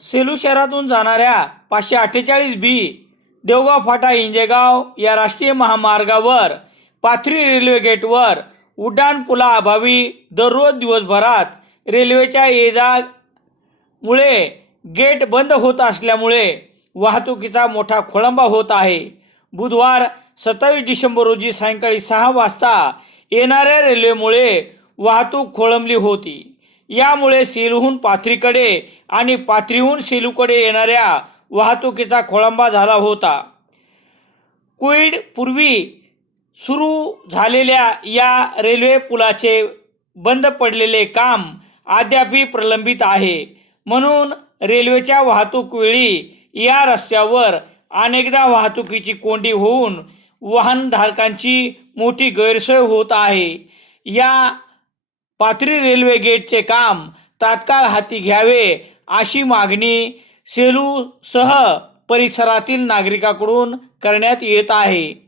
सेलू शहरातून जाणाऱ्या पाचशे अठ्ठेचाळीस बी देवगाव फाटा इंजेगाव या राष्ट्रीय महामार्गावर पाथरी रेल्वे गेटवर उड्डाणपुलाअभावी दररोज दिवसभरात रेल्वेच्या ये गेट बंद होत असल्यामुळे वाहतुकीचा मोठा खोळंबा होत आहे. बुधवार सत्तावीस डिसेंबर रोजी सायंकाळी सहा वाजता येणाऱ्या रेल्वेमुळे वाहतूक खोळंबली होती. यामुळे सेलूहून पाथरीकडे आणि पाथरीहून सेलूकडे येणाऱ्या वाहतुकीचा खोळंबा झाला होता. कोविड पूर्वी सुरू झालेल्या या रेल्वे पुलाचे बंद पडलेले काम अद्यापही प्रलंबित आहे. म्हणून रेल्वेच्या वाहतूक वेळी या रस्त्यावर अनेकदा वाहतुकीची कोंडी होऊन वाहनधारकांची मोठी गैरसोय होत आहे. या पाथरी रेल्वे गेटचे काम तात्काळ हाती घ्यावे अशी मागणी सेलूसह परिसरातील नागरिकांकडून करण्यात येत आहे.